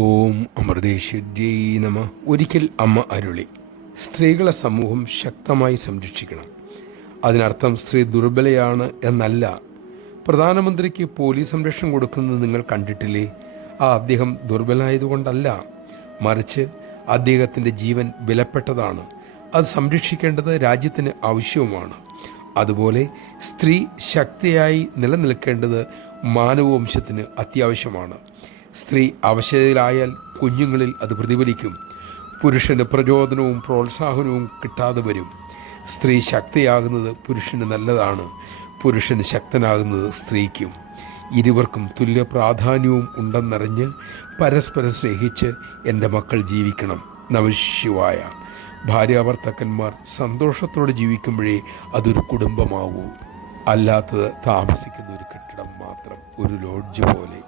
ഓം അമൃതേശ്വര്യൈ നമ. ഒരിക്കൽ അമ്മ അരുളി, സ്ത്രീകളെ സമൂഹം ശക്തമായി സംരക്ഷിക്കണം. അതിനർത്ഥം സ്ത്രീ ദുർബലയാണ് എന്നല്ല. പ്രധാനമന്ത്രിക്ക് പോലീസ് സംരക്ഷണം കൊടുക്കുന്നത് നിങ്ങൾ കണ്ടിട്ടില്ലേ? അദ്ദേഹം ദുർബലനായതുകൊണ്ടല്ല, മറിച്ച് അദ്ദേഹത്തിൻ്റെ ജീവൻ വിലപ്പെട്ടതാണ്. അത് സംരക്ഷിക്കേണ്ടത് രാജ്യത്തിന് ആവശ്യവുമാണ്. അതുപോലെ സ്ത്രീ ശക്തിയായി നിലനിൽക്കേണ്ടത് മാനവവംശത്തിന് അത്യാവശ്യമാണ്. സ്ത്രീ അവശതയിലായാൽ കുഞ്ഞുങ്ങളിൽ അത് പ്രതിഫലിക്കും. പുരുഷന് പ്രചോദനവും പ്രോത്സാഹനവും കിട്ടാതെ വരും. സ്ത്രീ ശക്തിയാകുന്നത് പുരുഷന് നല്ലതാണ്, പുരുഷൻ ശക്തനാകുന്നത് സ്ത്രീക്കും. ഇരുവർക്കും തുല്യ പ്രാധാന്യവും ഉണ്ടെന്നറിഞ്ഞ് പരസ്പരം സ്നേഹിച്ച് എൻ്റെ മക്കൾ ജീവിക്കണം. നമഃശിവായ. ഭാര്യാഭർത്താക്കന്മാർ സന്തോഷത്തോടെ ജീവിക്കുമ്പോഴേ അതൊരു കുടുംബമാവൂ. അല്ലാത്തത് താമസിക്കുന്ന ഒരു കെട്ടിടം മാത്രം, ഒരു ലോഡ്ജ് പോലെ.